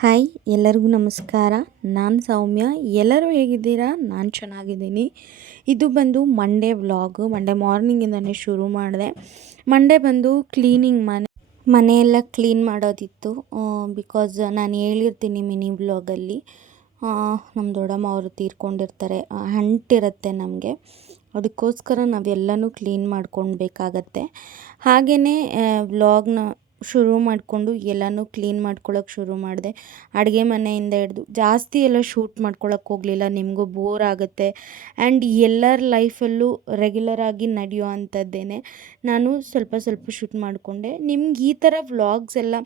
Hi, ಎಲ್ಲರಿಗೂ ನಮಸ್ಕಾರ. ನಾನು ಸೌಮ್ಯ. ಎಲ್ಲರೂ ಹೇಗಿದ್ದೀರಾ? ನಾನು ಚೆನ್ನಾಗಿದ್ದೀನಿ. ಇದು ಬಂದು ಮಂಡೇ ವ್ಲಾಗು ಮಂಡೇ ಮಾರ್ನಿಂಗಿಂದನೇ ಶುರು ಮಾಡಿದೆ. ಮಂಡೇ ಬಂದು ಕ್ಲೀನಿಂಗ್ ಮನೆ, ಮನೆಯೆಲ್ಲ ಕ್ಲೀನ್ ಮಾಡೋದಿತ್ತು. ಬಿಕಾಸ್ ನಾನು ಹೇಳಿರ್ತೀನಿ ಮಿನಿ ವ್ಲಾಗಲ್ಲಿ ನಮ್ಮ ದೊಡ್ಡಮ್ಮ ಅವರು ತೀರ್ಕೊಂಡಿರ್ತಾರೆ. ಅಂಟಿರುತ್ತೆ ನಮಗೆ. ಅದಕ್ಕೋಸ್ಕರ ನಾವೆಲ್ಲನೂ ಕ್ಲೀನ್ ಮಾಡ್ಕೊಳ್ಬೇಕಾಗತ್ತೆ ಹಾಗೆಯೇ ವ್ಲಾಗ್ನ ಶುರು ಮಾಡಿಕೊಂಡು ಎಲ್ಲನೂ ಕ್ಲೀನ್ ಮಾಡ್ಕೊಳ್ಳೋಕೆ ಶುರು ಮಾಡಿದೆ. ಅಡುಗೆ ಮನೆಯಿಂದ ಹಿಡ್ದು ಜಾಸ್ತಿ ಎಲ್ಲ ಶೂಟ್ ಮಾಡ್ಕೊಳ್ಳೋಕೆ ಹೋಗಲಿಲ್ಲ, ನಿಮಗೂ ಬೋರ್ ಆಗುತ್ತೆ. ಆ್ಯಂಡ್ ಎಲ್ಲರ ಲೈಫಲ್ಲೂ ರೆಗ್ಯುಲರಾಗಿ ನಡೆಯೋ ಅಂಥದ್ದೇನೆ. ನಾನು ಸ್ವಲ್ಪ ಸ್ವಲ್ಪ ಶೂಟ್ ಮಾಡಿಕೊಂಡೆ. ನಿಮ್ಗೆ ಈ ಥರ ವ್ಲಾಗ್ಸ್ ಎಲ್ಲ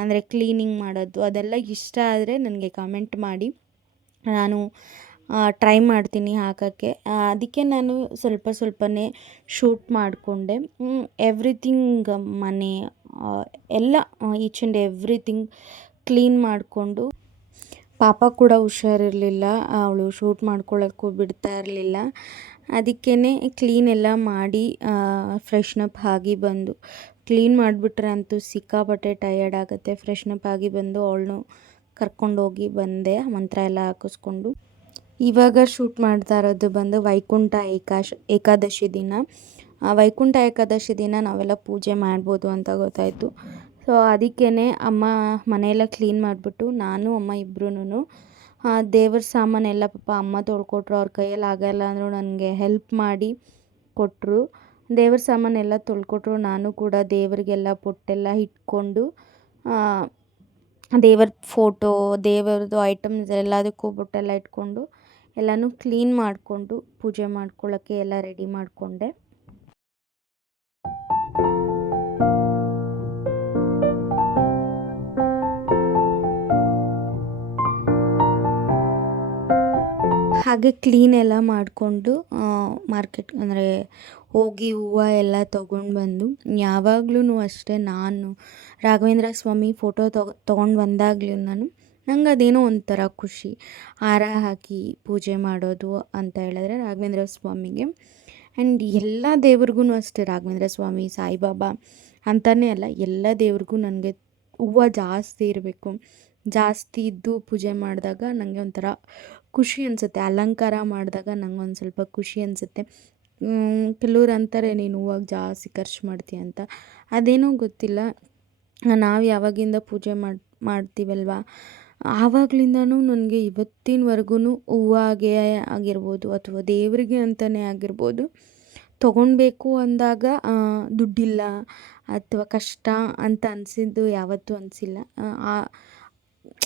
ಅಂದರೆ ಕ್ಲೀನಿಂಗ್ ಮಾಡೋದು ಅದೆಲ್ಲ ಇಷ್ಟ ಆದರೆ ನನಗೆ ಕಮೆಂಟ್ ಮಾಡಿ. ನಾನು ಟ್ರೈ ಮಾಡ್ತೀನಿ ಹಾಕೋಕ್ಕೆ. ಅದಕ್ಕೆ ನಾನು ಸ್ವಲ್ಪ ಸ್ವಲ್ಪನೇ ಶೂಟ್ ಮಾಡಿಕೊಂಡೆ. ಎವ್ರಿಥಿಂಗ್ ಮನೆ ಎಲ್ಲ ಈಚ್ ಆ್ಯಂಡ್ ಎವ್ರಿಥಿಂಗ್ ಕ್ಲೀನ್ ಮಾಡಿಕೊಂಡು, ಪಾಪ ಕೂಡ ಹುಷಾರಿರಲಿಲ್ಲ. ಅವಳು ಶೂಟ್ ಮಾಡ್ಕೊಳ್ಳೋಕ್ಕೂ ಬಿಡ್ತಾ ಇರಲಿಲ್ಲ. ಅದಕ್ಕೇ ಕ್ಲೀನ್ ಎಲ್ಲ ಮಾಡಿ ಫ್ರೆಶ್ನಪ್ ಆಗಿ ಬಂದು. ಕ್ಲೀನ್ ಮಾಡಿಬಿಟ್ರೆ ಅಂತೂ ಸಿಕ್ಕಾಪಟ್ಟೆ ಟಯರ್ಡ್ ಆಗುತ್ತೆ. ಫ್ರೆಶ್ನಪ್ ಆಗಿ ಬಂದು ಅವಳನ್ನು ಕರ್ಕೊಂಡೋಗಿ ಬಂದೆ. ಮಂತ್ರ ಎಲ್ಲ ಹಾಕಿಸ್ಕೊಂಡು. ಇವಾಗ ಶೂಟ್ ಮಾಡ್ತಾ ಇರೋದು ಬಂದು ವೈಕುಂಠ ಏಕಾಶ, ಏಕಾದಶಿ ದಿನ. ವೈಕುಂಠ ಏಕಾದಶಿ ದಿನ ನಾವೆಲ್ಲ ಪೂಜೆ ಮಾಡ್ಬೋದು ಅಂತ ಗೊತ್ತಾಯಿತು. ಸೊ ಅದಕ್ಕೇ ಅಮ್ಮ ಮನೆಯೆಲ್ಲ ಕ್ಲೀನ್ ಮಾಡಿಬಿಟ್ಟು ನಾನು, ಅಮ್ಮ ಇಬ್ಬರೂ ದೇವ್ರ ಸಾಮಾನೆಲ್ಲ ಪಾಪ ಅಮ್ಮ ತೊಳ್ಕೊಟ್ರು, ಅವ್ರ ಕೈಯಲ್ಲಿ ಆಗಲ್ಲ ಅಂದರೂ ನನಗೆ ಹೆಲ್ಪ್ ಮಾಡಿ ಕೊಟ್ಟರು ದೇವ್ರ ಸಾಮಾನೆಲ್ಲ ತೊಳ್ಕೊಟ್ರು, ನಾನು ಕೂಡ ದೇವರಿಗೆಲ್ಲ ಪೊಟ್ಟೆಲ್ಲ ಇಟ್ಕೊಂಡು ದೇವರ ಫೋಟೋ ದೇವರದು ಐಟಮ್ಸ್ ಎಲ್ಲದಕ್ಕೂ ಬೊಟ್ಟೆಲ್ಲ ಇಟ್ಕೊಂಡು ಎಲ್ಲನೂ ಕ್ಲೀನ್ ಮಾಡಿಕೊಂಡು ಪೂಜೆ ಮಾಡ್ಕೊಳ್ಳೋಕ್ಕೆ ಎಲ್ಲ ರೆಡಿ ಮಾಡಿಕೊಂಡೆ. ಹಾಗೆ ಕ್ಲೀನ್ ಎಲ್ಲ ಮಾಡಿಕೊಂಡು ಮಾರ್ಕೆಟ್ ಅಂದರೆ ಹೋಗಿ ಹೂವು ಎಲ್ಲ ತೊಗೊಂಡು ಬಂದು ಯಾವಾಗ್ಲೂ ಅಷ್ಟೇ ನಾನು ರಾಘವೇಂದ್ರ ಸ್ವಾಮಿ ಫೋಟೋ ತೊಗೊ ತೊಗೊಂಡು ಬಂದಾಗ್ಲೂ ನಾನು ನಂಗೆ ಅದೇನೋ ಒಂಥರ ಖುಷಿ. ಹಾರ ಹಾಕಿ ಪೂಜೆ ಮಾಡೋದು ಅಂತ ಹೇಳಿದ್ರೆ ರಾಘವೇಂದ್ರ ಸ್ವಾಮಿಗೆ. ಆ್ಯಂಡ್ ಎಲ್ಲ ದೇವ್ರಿಗೂ ಅಷ್ಟೇ ರಾಘವೇಂದ್ರ ಸ್ವಾಮಿ, ಸಾಯಿಬಾಬಾ ಅಂತಲೇ ಅಲ್ಲ, ಎಲ್ಲ ದೇವ್ರಿಗೂ ನನಗೆ ಹೂವು ಜಾಸ್ತಿ ಇರಬೇಕು. ಜಾಸ್ತಿ ಇದ್ದು ಪೂಜೆ ಮಾಡಿದಾಗ ನನಗೆ ಒಂಥರ ಖುಷಿ ಅನಿಸುತ್ತೆ. ಅಲಂಕಾರ ಮಾಡಿದಾಗ ನಂಗೆ ಒಂದು ಸ್ವಲ್ಪ ಖುಷಿ ಅನಿಸುತ್ತೆ. ಕೆಲವ್ರು ಅಂತಾರೆ ನೀನು ಹೂವಾಗ ಜಾಸ್ತಿ ಖರ್ಚು ಮಾಡ್ತೀಯ ಅಂತ. ಅದೇನೋ ಗೊತ್ತಿಲ್ಲ. ನಾವು ಯಾವಾಗಿಂದ ಪೂಜೆ ಮಾಡಿ, ಮಾಡ್ತೀವಲ್ವ? ಆವಾಗ್ಲಿಂದನೂ ನನಗೆ ಇವತ್ತಿನವರೆಗೂ ಹೂವಾಗೆ ಆಗಿರ್ಬೋದು ಅಥವಾ ದೇವರಿಗೆ ಅಂತಲೇ ಆಗಿರ್ಬೋದು. ತೊಗೊಳ್ಬೇಕು ಅಂದಾಗ ದುಡ್ಡಿಲ್ಲ ಅಥವಾ ಕಷ್ಟ ಅಂತ ಅನಿಸಿದ್ದು ಯಾವತ್ತೂ ಅನಿಸಿಲ್ಲ.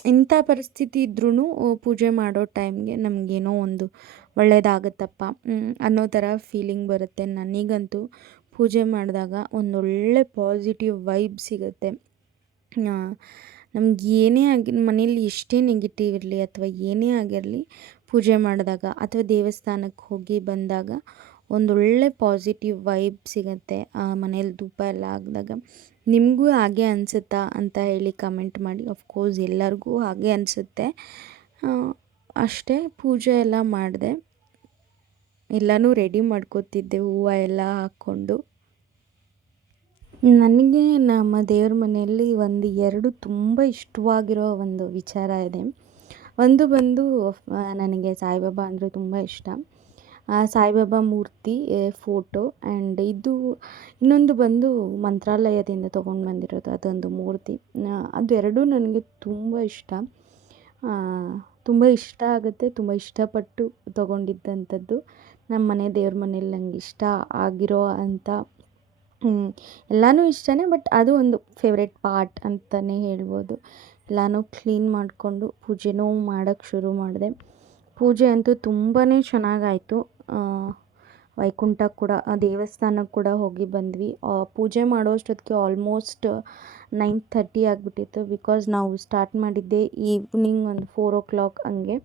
ಇಂಥ ಪರಿಸ್ಥಿತಿ ಇದ್ರೂ ಪೂಜೆ ಮಾಡೋ ಟೈಮ್ಗೆ ನಮಗೇನೋ ಒಂದು ಒಳ್ಳೆಯದಾಗತ್ತಪ್ಪ ಅನ್ನೋ ಥರ ಫೀಲಿಂಗ್ ಬರುತ್ತೆ. ನನಗಂತೂ ಪೂಜೆ ಮಾಡಿದಾಗ ಒಂದೊಳ್ಳೆ ಪಾಸಿಟಿವ್ ವೈಬ್ ಸಿಗುತ್ತೆ. ನಮ್ಗೆ ಏನೇ ಆಗಿ, ಮನೇಲಿ ಎಷ್ಟೇ ನೆಗೆಟಿವ್ ಇರಲಿ ಅಥವಾ ಏನೇ ಆಗಿರಲಿ, ಪೂಜೆ ಮಾಡಿದಾಗ ಅಥವಾ ದೇವಸ್ಥಾನಕ್ಕೆ ಹೋಗಿ ಬಂದಾಗ ಒಂದೊಳ್ಳೆ ಪಾಸಿಟಿವ್ ವೈಬ್ ಸಿಗುತ್ತೆ ಆ ಮನೇಲಿ ಧೂಪ ಎಲ್ಲ ಹಾಕಿದಾಗ. ನಿಮಗೂ ಹಾಗೆ ಅನಿಸುತ್ತಾ ಅಂತ ಹೇಳಿ ಕಮೆಂಟ್ ಮಾಡಿ. ಅಫ್ಕೋರ್ಸ್ ಎಲ್ಲರಿಗೂ ಹಾಗೆ ಅನಿಸುತ್ತೆ. ಅಷ್ಟೇ ಪೂಜೆ ಎಲ್ಲ ಮಾಡಿದೆ. ಎಲ್ಲನೂ ರೆಡಿ ಮಾಡ್ಕೋತಿದ್ದೆ ಹೂವು ಎಲ್ಲ ಹಾಕ್ಕೊಂಡು. ನನಗೆ ನಮ್ಮ ದೇವ್ರ ಮನೆಯಲ್ಲಿ ಒಂದು ಎರಡು ತುಂಬ ಇಷ್ಟವಾಗಿರೋ ಒಂದು ವಿಚಾರ ಇದೆ. ಒಂದು ಬಂದು ನನಗೆ ಸಾಯಿಬಾಬಾ ಅಂದರೆ ತುಂಬ ಇಷ್ಟ. ಸಾಯಿಬಾಬಾ ಮೂರ್ತಿ ಫೋಟೋ ಆ್ಯಂಡ್ ಇದು ಇನ್ನೊಂದು ಬಂದು ಮಂತ್ರಾಲಯದಿಂದ ತೊಗೊಂಡು ಬಂದಿರೋದು ಅದೊಂದು ಮೂರ್ತಿ. ಅದು ಎರಡೂ ನನಗೆ ತುಂಬ ಇಷ್ಟ. ತುಂಬ ಇಷ್ಟ ಆಗುತ್ತೆ, ತುಂಬ ಇಷ್ಟಪಟ್ಟು ತೊಗೊಂಡಿದ್ದಂಥದ್ದು. ನಮ್ಮ ಮನೆ ದೇವ್ರ ಮನೇಲಿ ನಂಗೆ ಇಷ್ಟ ಆಗಿರೋ ಅಂಥ ಎಲ್ಲನೂ ಇಷ್ಟನೇ, ಬಟ್ ಅದು ಒಂದು ಫೇವ್ರೆಟ್ ಪಾರ್ಟ್ ಅಂತಲೇ ಹೇಳ್ಬೋದು. ಎಲ್ಲನೂ ಕ್ಲೀನ್ ಮಾಡಿಕೊಂಡು ಪೂಜೆನೂ ಮಾಡೋಕ್ಕೆ ಶುರು ಮಾಡಿದೆ. ಪೂಜೆ ಅಂತೂ ತುಂಬಾ ಚೆನ್ನಾಗಾಯಿತು. ವೈಕುಂಠ ಕೂಡ ದೇವಸ್ಥಾನಕ್ಕೆ ಕೂಡ ಹೋಗಿ ಬಂದ್ವಿ. ಪೂಜೆ ಮಾಡೋಷ್ಟೊತ್ತಿಗೆ ಆಲ್ಮೋಸ್ಟ್ ನೈನ್ ಥರ್ಟಿ ಆಗಿಬಿಟ್ಟಿತ್ತು ಬಿಕಾಸ್ ನಾವು ಸ್ಟಾರ್ಟ್ ಮಾಡಿದ್ದೆ ಈವ್ನಿಂಗ್ ಒಂದು ಫೋರ್ ಓ ಕ್ಲಾಕ್ ಹಂಗೆ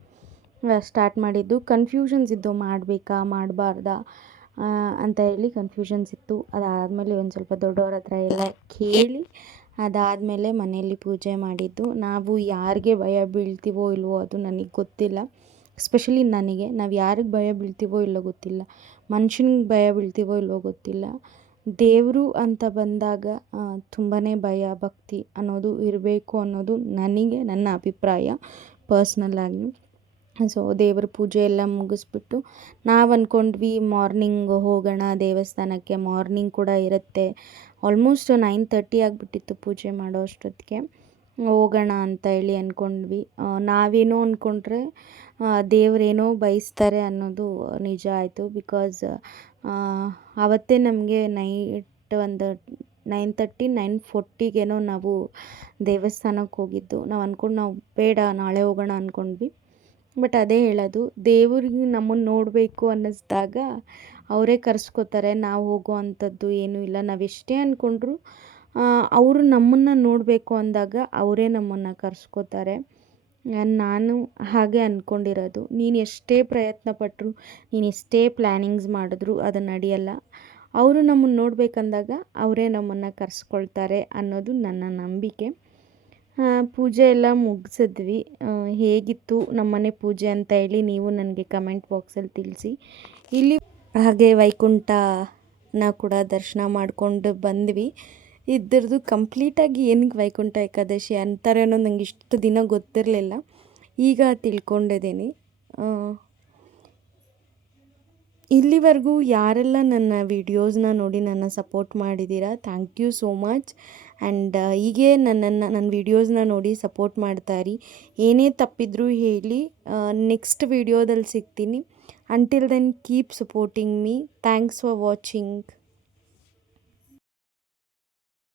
ಸ್ಟಾರ್ಟ್ ಮಾಡಿದ್ದು. ಕನ್ಫ್ಯೂಷನ್ಸ್ ಇದ್ದು ಮಾಡಬೇಕಾ, ಮಾಡಬಾರ್ದಾ ಅಂತ ಹೇಳಿ ಕನ್ಫ್ಯೂಷನ್ಸ್ ಇತ್ತು. ಅದಾದಮೇಲೆ ಒಂದು ಸ್ವಲ್ಪ ದೊಡ್ಡವ್ರ ಹತ್ರ ಎಲ್ಲ ಕೇಳಿ ಅದಾದಮೇಲೆ ಮನೆಯಲ್ಲಿ ಪೂಜೆ ಮಾಡಿದ್ದು. ನಾವು ಯಾರಿಗೆ ಭಯ ಬೀಳ್ತೀವೋ ಇಲ್ವೋ ಅದು ನನಗೆ ಗೊತ್ತಿಲ್ಲ. ಎಸ್ಪೆಷಲಿ ನನಗೆ, ನಾವು ಯಾರಿಗೆ ಭಯ ಬೀಳ್ತೀವೋ ಇಲ್ಲೋ ಗೊತ್ತಿಲ್ಲ. ಮನುಷ್ಯನಿಗೆ ಭಯ ಬೀಳ್ತೀವೋ ಇಲ್ಲೋ ಗೊತ್ತಿಲ್ಲ. ದೇವರು ಅಂತ ಬಂದಾಗ ತುಂಬಾ ಭಯ, ಭಕ್ತಿ ಅನ್ನೋದು ಇರಬೇಕು ಅನ್ನೋದು ನನಗೆ, ನನ್ನ ಅಭಿಪ್ರಾಯ ಪರ್ಸ್ನಲ್ಲಾಗಿ ಸೊ ದೇವ್ರ ಪೂಜೆ ಎಲ್ಲ ಮುಗಿಸ್ಬಿಟ್ಟು ನಾವು ಅಂದ್ಕೊಂಡ್ವಿ ಮಾರ್ನಿಂಗ್ ಹೋಗೋಣ, ದೇವಸ್ಥಾನಕ್ಕೆ ಮಾರ್ನಿಂಗ್ ಕೂಡ ಇರುತ್ತೆ. ಆಲ್ಮೋಸ್ಟ್ ನೈನ್ ತರ್ಟಿ ಆಗಿಬಿಟ್ಟಿತ್ತು ಪೂಜೆ ಮಾಡೋ ಅಷ್ಟೊತ್ತಿಗೆ. ಹೋಗೋಣ ಅಂತ ಹೇಳಿ ಅಂದ್ಕೊಂಡ್ವಿ ನಾವೇನೋ ಅಂದ್ಕೊಂಡ್ರೆ ದೇವರೇನೋ ಬಯಸ್ತಾರೆ ಅನ್ನೋದು ನಿಜ ಆಯಿತು. ಬಿಕಾಸ್ ಆವತ್ತೇ ನಮಗೆ ನೈಟ್ ಒಂದು ನೈನ್ ತರ್ಟಿ ನೈನ್ ಫೋರ್ಟಿಗೇನೋ ನಾವು ದೇವಸ್ಥಾನಕ್ಕೆ ಹೋಗಿದ್ದು. ನಾವು ಅಂದ್ಕೊಂಡು ನಾವು ಬೇಡ, ನಾಳೆ ಹೋಗೋಣ ಅಂದ್ಕೊಂಡ್ವಿ ಬಟ್ ಅದೇ ಹೇಳೋದು, ದೇವ್ರಿಗೆ ನಮ್ಮನ್ನು ನೋಡಬೇಕು ಅನ್ನಿಸ್ದಾಗ ಅವರೇ ಕರೆಸ್ಕೋತಾರೆ, ನಾವು ಹೋಗೋ ಅಂಥದ್ದು ಏನೂ ಇಲ್ಲ. ನಾವು ಎಷ್ಟೇ ಅಂದ್ಕೊಂಡ್ರು ಅವರು ನಮ್ಮನ್ನು ನೋಡಬೇಕು ಅಂದಾಗ ಅವರೇ ನಮ್ಮನ್ನು ಕರೆಸ್ಕೋತಾರೆ. ನಾನು ಹಾಗೆ ಅಂದ್ಕೊಂಡಿರೋದು ನೀನು ಎಷ್ಟೇ ಪ್ರಯತ್ನ ಪಟ್ಟರು ನೀನು ಎಷ್ಟೇ ಪ್ಲ್ಯಾನಿಂಗ್ಸ್ ಮಾಡಿದ್ರು ಅದು ನಡೆಯಲ್ಲ. ಅವರು ನಮ್ಮನ್ನು ನೋಡಬೇಕಂದಾಗ ಅವರೇ ನಮ್ಮನ್ನು ಕರೆಸ್ಕೊಳ್ತಾರೆ ಅನ್ನೋದು ನನ್ನ ನಂಬಿಕೆ. ಪೂಜೆ ಎಲ್ಲ ಮುಗಿಸಿದ್ವಿ. ಹೇಗಿತ್ತು ನಮ್ಮನೆ ಪೂಜೆ ಅಂತ ಹೇಳಿ ನೀವು ನನಗೆ ಕಮೆಂಟ್ ಬಾಕ್ಸಲ್ಲಿ ತಿಳಿಸಿ. ಇಲ್ಲಿ ಹಾಗೆ ವೈಕುಂಠನ ಕೂಡ ದರ್ಶನ ಮಾಡಿಕೊಂಡು ಬಂದ್ವಿ. ಇದ್ರದ್ದು ಕಂಪ್ಲೀಟಾಗಿ ಏನಕ್ಕೆ ವೈಕುಂಠ ಏಕಾದಶಿ ಅಂತಾರೆ ಅನ್ನೋದು ನಂಗೆ ಇಷ್ಟು ದಿನ ಗೊತ್ತಿರಲಿಲ್ಲ. ಈಗ ತಿಳ್ಕೊಂಡಿದ್ದೀನಿ. ಇಲ್ಲಿವರೆಗೂ ಯಾರೆಲ್ಲ ನನ್ನ ವೀಡಿಯೋಸ್ನ ನೋಡಿ ನನ್ನ ಸಪೋರ್ಟ್ ಮಾಡಿದ್ದೀರಾ, thank you so much. And ಹೀಗೆ ನನ್ನನ್ನು, ನನ್ನ ವಿಡಿಯೋಸ್ನ ನೋಡಿ ಸಪೋರ್ಟ್ ಮಾಡ್ತಾಯಿರಿ ಏನೇ ತಪ್ಪಿದ್ರೂ ಹೇಳಿ ನೆಕ್ಸ್ಟ್ ವಿಡಿಯೋದಲ್ಲಿ ಸಿಗ್ತೀನಿ. Until then keep supporting me thanks for watching